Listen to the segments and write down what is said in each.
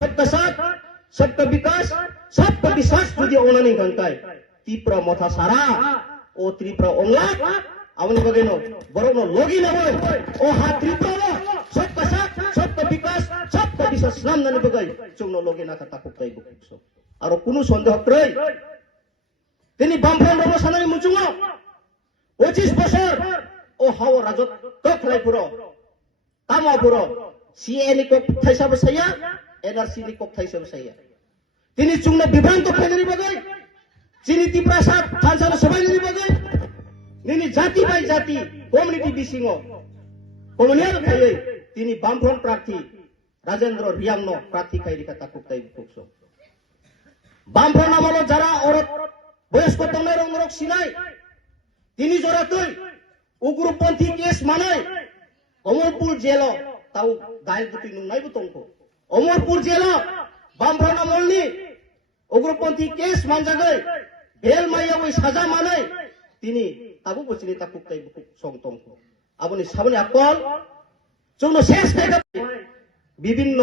सबका साथ सबका विकास सबका विश्वास जुदि औनानै गंताय त्रिपुरा मथा सारा ओ त्रिपुरा ओंलाक आवनि बगैनो बरनो लोगी नबोय ओ हा त्रिपुरा सबका साथ सबका विकास सबका विश्वास नामनानै बगै जोंनो लोगी नाका ताकुकताय बुकसो आरो कुनु सन्देह त्रय তিনি বামফ্রন্ট অবস্থানের মুচুঙ 25 বছর ও হাও রাজত্ব খাইপুর তামাপুর সিএনি কক থাইসাবো সাইয়া এনআরসি नि কক থাইসাবো সাইয়া তিনি চুংনা বিভ্রান্ত ফেলেনি বগৈ চিনি ত্রিপুরা সাত থানসানো সবাইনি বগৈ নিনি জাতি বাই জাতি কমিউনিটি বিসিং কমিউনিয়াল খাইयै তিনি বামফ্রন্ট প্রার্থী রাজেন্দ্র রিয়াংনো প্রার্থী খাইরিকা তাকুকতাই বুকসো বামফ্রন্ট আমলো যারা অরত বয়স্ক তমের অঙ্গরক সিনাই তিনি জোরাতই উগ্রপন্থী কেস মানাই অমরপুর জেল তাও গাইল দুটি নুনাইবো তংকো অমরপুর জেল বামফ্রন্ট আমলনি উগ্রপন্থী কেস মানজাগৈ বেল মাইয়াবই সাজা মানাই তিনি তাবো বসিনি তাকুকতাই বুক সংতংকো আপনি সামনে আকল जोंनो শেষ থাকা বিভিন্ন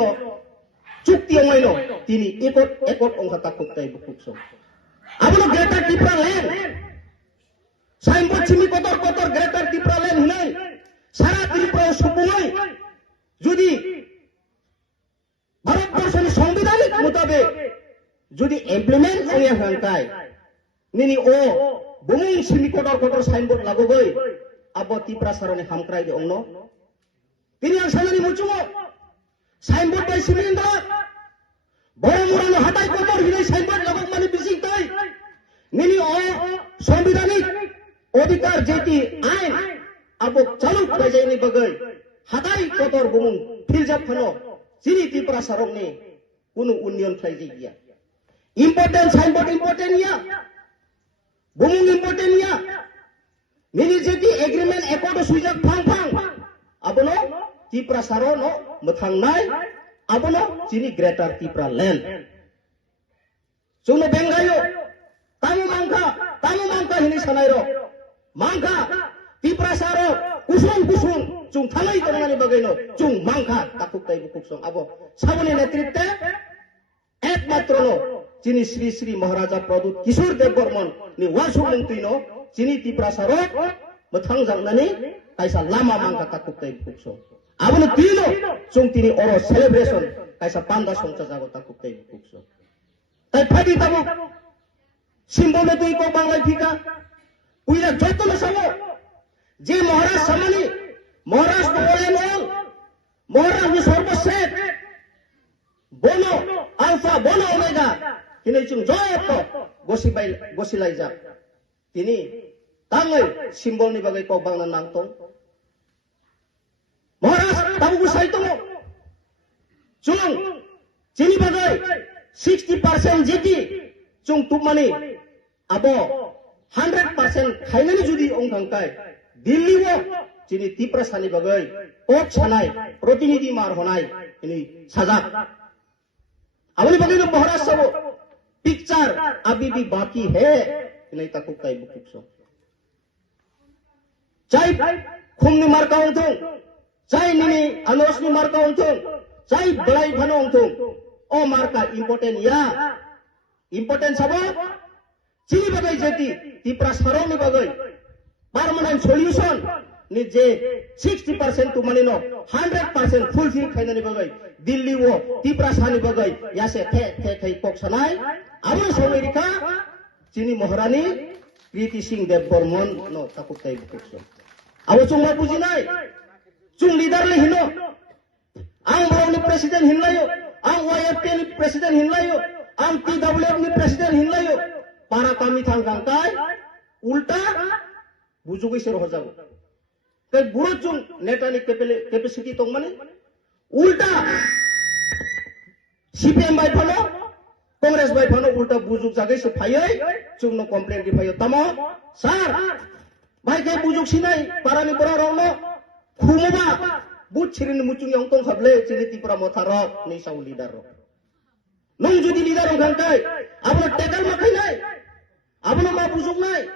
চুক্তি অমাইনো তিনি একট একট অংকা তাকুকতাই বুক song Abono Greater Tripura Land, Saimbo Chimi kotor kotor Greater Tripura Land hinai, Sara Tripura Supungai, Judi, Bharatbharsoni Sambidhanik mutabik, Judi implement oleh hangkai, nini o bumung Chimi kotor kotor Saimbo lagogoi, abo Tripura sarone hamkrai di ongno, tini yang sanani mucungo, Saimbo bai Chimi বড়মুরানো হাতাই কোটর হিনে signboard লগক মানে বিসিং তাই নিনি ও সাংবিধানিক অধিকার যেটি আইন আবো চালু করে যায়নি বগৈ হাতাই কোটর বুমুং ফিলজাব খানো চিনি ত্রিপুরা সারংনি কোনো উন্নয়ন খাইজি গিয়া ইম্পর্টেন্ট সাইনবোর্ড ইম্পর্টেন্ট ইয়া বুমুং ইম্পর্টেন্ট ইয়া নিনি যেটি এগ্রিমেন্ট একট সুইজাক ফাং ফাং আবনো Tripura সারনো মথাংনাই abono chini Greater Tripura Land जोंनो बेंगायो तामु मांखा हिनि सानायरो मांखा त्रिपुरा सारो कुसुम जों थांनाय दंनानि बगैनो जों मांखा ताकुकताय बुकसं आबो साबनि नेतृत्वे एकमात्रनो चिनि श्री श्री महाराजा प्रदूत किशोर देव बर्मन नि वासुं मंत्रिनो चिनि त्रिपुरा सारो मोथां जांनानि कायसा Lama मांखा ताकुकताय बुकसं Abono tino chung tini oro celebration kaisa panda songcha jago takukai bukso tai phadi tabu simbol tui ko banglai phika uila joto na samo je maharaj samani maharaj bole mol maharaj ni sarvashet bono alpha bono omega kini chung joto gosilai ja tini tangai simbol ni bagai ko bangna nangtong Maharaj tabu busai tomo chung chini bagai 60% jeti chung tumani abo 100% khainani judi ongkangkai Delhi wo chini Tripura sani bagai ok sanai protinidhi mar honai ini sajak aboni bagai no Maharaj sabo picture abhi bhi baki hai inai takukai bukso chai khumni marka ongthong Chai nini anosni marka untung, chai belai bhano untung. Oh marka important ya, important sabo. Chini bagai jeti, Tripura sarong ni bagai. Permanent solution ni je 60% tu manino, 100% fulfill khaina ni bagai. Delhi wo Tripura sani bagai. Ya se the kok sanai. Abon Amerika, Chini Maharani, Kriti Singh Dev Burman no takukai bukso. Abo cuma puji nai. Chung leader le hino, ang Barong ni President hinlayo, ang YFP ni President hinlayo, ang TWF ni President hinlayo, para kami tangkangkay, ulta, bujugay sir ho jabo. Kay burot chung neta ni capacity tong mani, ulta, CPM by phano, Congress by phano ulta bujug jagay se phayay, chung no complaint di phayo tamo, sir, bhai kay bujug sinay, para ni pura rongno, Khumuba, but chirin mucung yang tong hable chini Tripura motharo ni sau leader ro. Nong judi leader ong gangkai, abono tekal makai nai, abono ma busuk nai.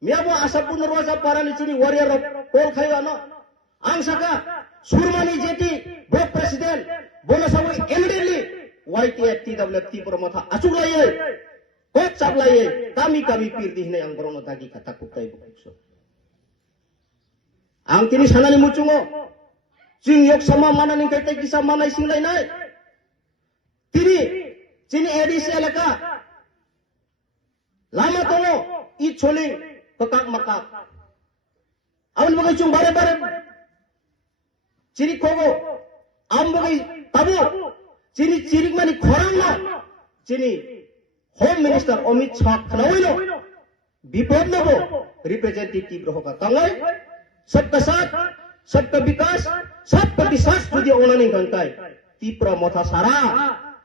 Miabo asapun nerwaza para ni chini warrior ro kol khayo no. Ang saka surmani jeti bro president bono sawi immediately YTF TWF ti promotha acuklaye kok chaplaye kami pir dihne ang borono dagi kata kutai bukso ang tini sanani mucungo jing yok sama mana ning kaitai kisah mana singlai nai tini cini edisi elaka lama tongo I choling pekak makak awan bagai cung bare ciri kogo am bagai tabu ciri cirik mani khorang na cini Home Minister Amit Shah Khanaoino विप्लव न वो representative रहोगा तंगल सबका साथ सबका विकास सबका विश्वास तुझे ओनानी गंताय तीप्रा मोथा सारा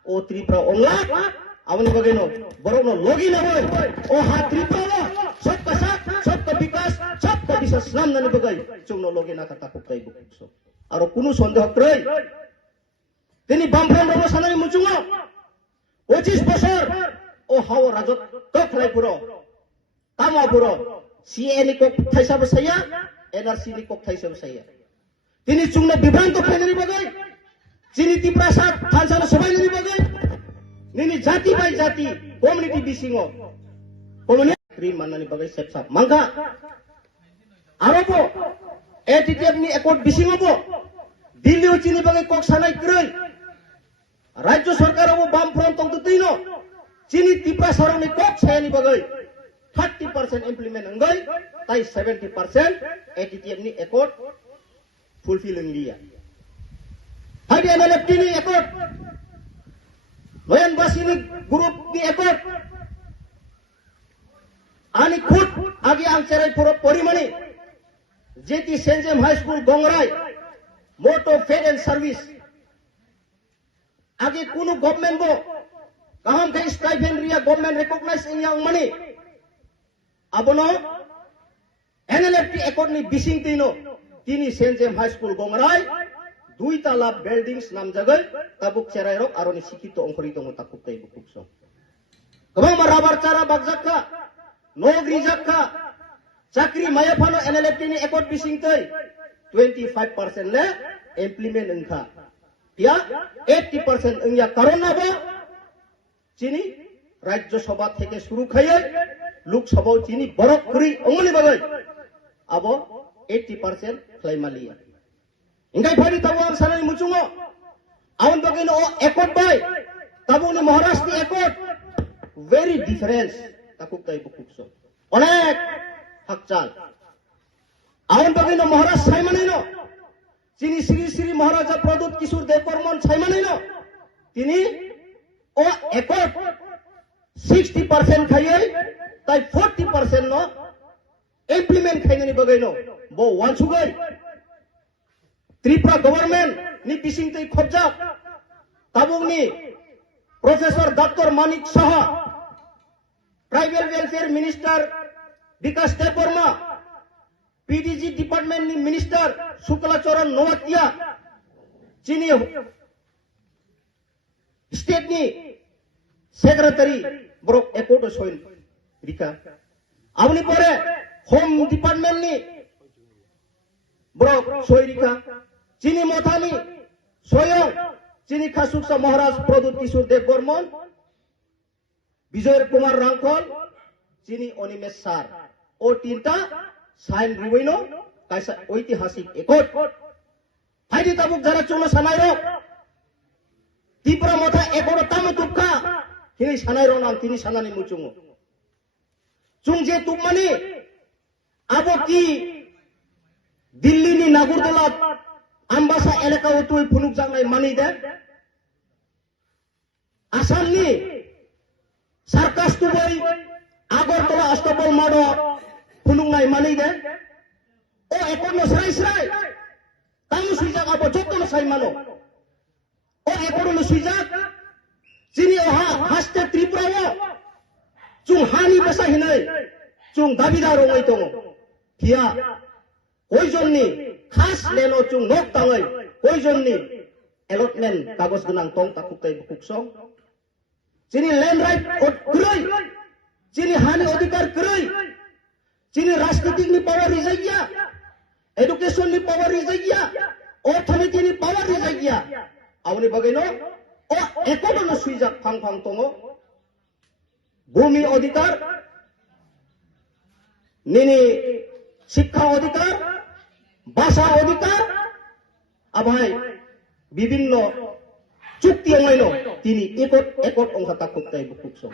ओ त्रिप्रा ओंगला आवनी बगेनो बरोनो लोगी न होय ओ हा त्रिप्रा वो सबका साथ सबका विकास सबका विश्वास नाम ननी बगै चुंगनो लोगी ना कता कुकै बुकसो आरो कुनु सन्देह क्रय तिनी बामफ्राम रबो सानानि मुचुंगो 25 বছর ও হাও রাজত তখলাই পুরো তামা পুরো সিএনি কক থাইসা বসাইয়া এনআরসি ni কক থাইসা বসাইয়া তিনি চুংনা বিভ্রান্ত ফেলেনি বগাই চিনিতি প্রসাদ থানসানা সবাই নিনি বগাই নিনি জাতি বাই জাতি কমিউনিটি বিসিংও কমিউনিটি মাননানি বগাই সেপসাপ মাঙ্গা আরবো এটিটিএফ নি একট বিসিংও দিল্লিও চিনি বগাই কক সানাই ক্রই রাজ্য সরকারও বামফ্রন্ট তংতো তিনো চিনি তিপ্রা সরংনি কক সায়ানি বগাই 30% implement anggai tai 70% ATTM ni ekot fulfilling dia hari NLFT ni ekot Loyan Basi ni group ni ekot ani khut agi angserai puro porimani jeti Senjem High School Gongrai moto fair and service agi kunu government bo kaham kai stipend ria government recognize in yang money abono NLFT ekor ni bising tino tini Senjem High School Gongrai 2 tala buildings nam jagai tabuk cerai rok aroni sikito ongkori tongo takuk tai bukukso kabang marabar cara bagjakka nogri jakka chakri mayafano NLFT ni ekor bising tai 25% le implement engkha ya 80% engya karona bo chini রাজ্য সভা থেকে শুরু খাইয়ে লোকসভাও চিনি বরফ করি অঙ্গলি বাগাই আবো 80% ফ্লাইমালিয়া ইংগাই ফারি তাবো সানাই মুচুঙ্গো আউন বাগাইন ও একট বাই তাবুনি মহারাষ্ট্র একট ভেরি ডিফারেন্স তাকুক তাই বুকুকসো অনেক হাকচাল আউন বাগাইন মহারাষ্ট্র সাইমানাইনো চিনি শ্রী শ্রী মহারাজা প্রদূত কিশোর দেববর্মন সাইমানাইনো তিনি ও একট 60% খাইয়ে তাই 40% no implement খাইনি বগাইনো বো ওয়ানসুগাই ত্রিপুরা গভর্নমেন্ট নি পিসিং তাই খবজা তাবুংনি professor doctor Manik Saha tribal welfare minister বিকাশ দেববর্মা পিডিজি ডিপার্টমেন্ট নি মিনিস্টার শুক্লাচরণ নোয়াতিয়া চিনি স্টেট নি সেক্রেটারি ব্রক একোটো সইল রিকা আমনি পরে হোম ডিপার্টমেন্ট নি ব্রক সই রিকা চিনি মথানি স্বয়ং চিনি খাসুকসা মহারাজ প্রদূত কিশোর দেববর্মন বিজয় কুমার রাংখল চিনি অনিমেষ স্যার ও তিনটা সাইন রুইনো কাইসা ঐতিহাসিক একট হাইদি তাবুক যারা চলো সানাইরক ত্রিপুরা মথা একড় তামো তুপকা তিনি সানাই রনাম তিনি সানানি মুচুঙ্গো চুংজে তুমমানি আবো কি দিল্লি নি নাগরদোলা আমবাসা এলাকা তুই ফুনুক জাংনাই মানি দে আসাম নি সার্কাস তুবই আগরতলা অষ্টবল মাডো ফুনুক নাই মানি দে ও একড় সাই সাই তামু সুইজাক আবো যতন সাই মানো ও একড় সুইজাক চিনি ওহা হাসতে ত্রিপুরা চুং হানি বসা হিনাই চুং দাবিদার ওই দङ হিয়া কয়জননি খাস লেনো চুং নক তাङै কয়জননি এলটমেন্ট কাগজ गोनां दं তাকুকতাই বুকসং চিনি ল্যান্ড রাইট গ্রৈ চিনি হানি অধিকার গ্রৈ চিনি রাজনীতিকনি পাওয়ার রিজাই গিয়া এডুকেশননি পাওয়ার রিজাই গিয়া অর্থনীতিনি পাওয়ার রিজাই গিয়া आवनि बगैनो একদনো সুইজাক ফাং ফাং দङ ভূমি অধিকার নিনি শিক্ষা অধিকার ভাষা অধিকার আবাই বিভিন্ন চুক্তি অঙ্গাইনো তিনি একট একট অংশা তাকুকতাই বুকুকসং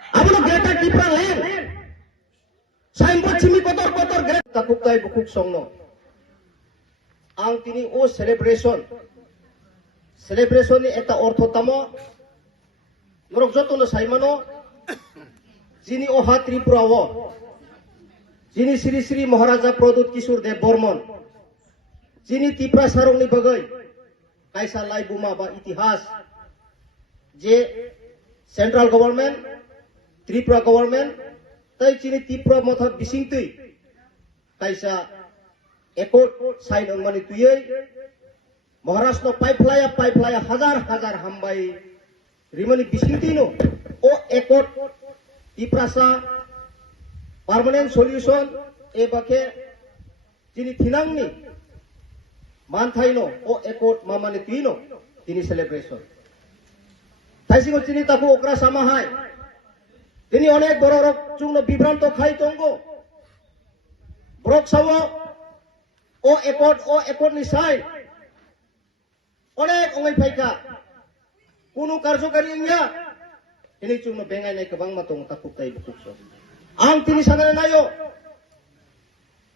আবনো গ্রেটার ত্রিপুরা ল্যান্ড সাইমবো চিমি কতর কতর গ্রেট তাকুকতাই বুকুকসংনো আং তিনি ও সেলিব্রেশন ni eta অর্থতম নরক যতন সাইমানো যিনি অহা ত্রিপুরা ও যিনি শ্রী শ্রী মহারাজা প্রদ্যুৎ কিশোর দেব বর্মন যিনি ত্রিপুরা সারংনি বাগৈ কাইসা লাইবুমা বা ইতিহাস যে সেন্ট্রাল গভর্নমেন্ট ত্রিপুরা গভর্নমেন্ট তাই যিনি ত্রিপুরা মথা বিসিংতৈ কাইসা একট সাইন অংমানি তুयै মহারাষ্ট্র পাইপলায়া হাজার হাজার হামবাই রিমনি বিসিংতৈনো ও একট ত্রিপুরাসা পার্মানেন্ট সলিউশন এবাকে যিনি থিনাংনি মানথাইনো ও একট মামানি তুইনো তিনি সেলিব্রেশন তাইসিগো তিনি তাকু ওকরা সামাহাই তিনি অনেক বড় রক চুংনো বিভ্রান্ত খাই তঙ্গ ব্রক সাও ও একট নি সাই অনেক অঙ্গাই ফাইকা কোনো কার্যকারী ইয়া তিনি চুংনো বেঙ্গাই নাই গোবাং মাতং তাকুকতাই বুকুকসং আং তিনি সাগরে নাইও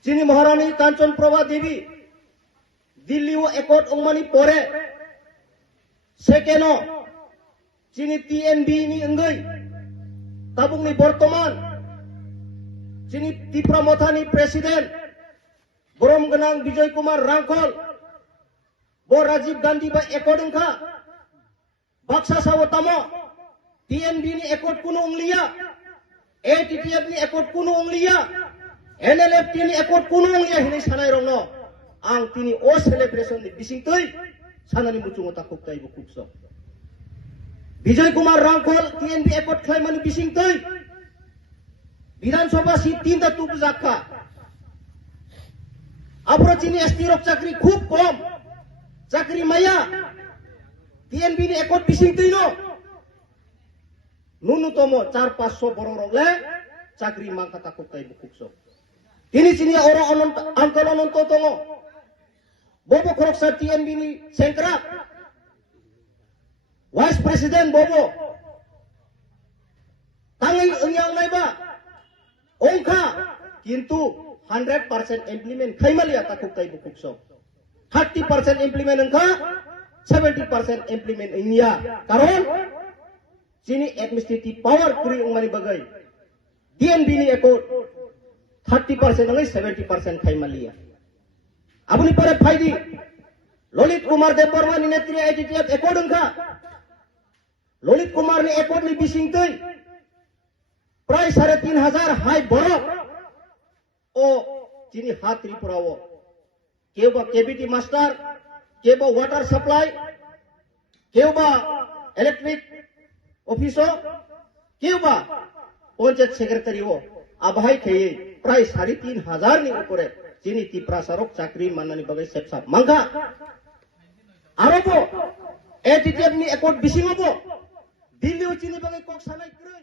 যিনি মহারানী কাঞ্চন প্রভা দেবী দিল্লি ও একট অংমানি পরে সেকেন্ড যিনি টিএনবি নি অঙ্গৈ তাবুংনি বর্তমান যিনি ত্রিপুরা মথানি প্রেসিডেন্ট বরম গনাং বিজয় কুমার রাংখল ব রাজীব গান্ধী বা একট অংখা বাক্সা সাওতাম টিএনবি নি একট কোনো অংলিয়া ATTF ni ekot kuno onglia NLF ni ekot kuno onglia hini sanai rongno ang tini o celebration ni bisingtoi sanani muchungo takuktai bukukso Bijoy Kumar Rangkol TNB ekot khlaimani bisingtoi বিধানসভা seat 3টা তুপ জাকা abro chini ST rok chakri khub kom chakri maya TNB ni ekot bisingtoi no ন্যূনতম 4-500 বড় রংলে চাকরি মাংকা তাকুকতাই বুকুকসং তিনি চিনি অর Ananta uncle Ananta দङ বব খরকসা টিএনবি নি সেংক্রা ভাইস প্রেসিডেন্ট বব তাঙ্গै ওংয়াং নাইবা অংখা কিন্তু 100% ইমপ্লিমেন্ট খাইমালিয়া তাকুকতাই বুকুকসং 30% ইমপ্লিমেন্ট অংখা 70% ইমপ্লিমেন্ট ইনিয়া কারণ যিনি অ্যাডমিনিস্ট্রেটিভ পাওয়ার কুরি অংমানি বাগৈ ডিএনবি নি একট 30% নয় 70% খাইমালিয়া আপনি পরে ফাইদি ললিত কুমার দেব বর্মা নি নেত্রী আইটিটিএফ একট অংখা ললিত কুমার নি একট নি বিসিংতৈ প্রায় 3500 হাই বরফ ও যিনি হাত ত্রিপুরাও কেউ বা কেবিটি মাস্টার কেউ বা ওয়াটার সাপ্লাই কেউ বা ইলেকট্রিক অফিসও কেউ বা পঞ্চায়েত সেক্রেটারিও আবহাই খেয়ে প্রায় 3500 নি উপরে যিনি ত্রিপুরা সারক চাকরি মাননানি বাগৈ সেপসা মাংখা আরব এটিটিএফ নি একট বিসিংবো দিল্লি চিনি বাগৈ কক সানাই ক্রৈ